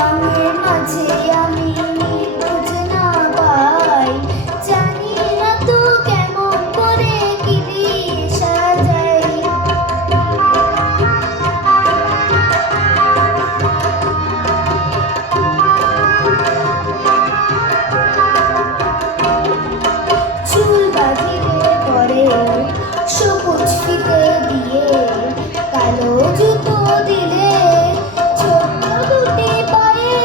রঙের মাঝে আমি নিখোঁজ না পাই, জানি না তো কেমন করে কি দিয়ে সাজাই। চুল বাঁধিলে পরে সবুজ ফিতে দিয়ে, কালো জুতো দিলে ছোট্ট দুটি পায়ে।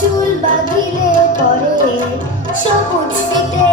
চুল বাঁধিলে পরে সবুজ ফিতে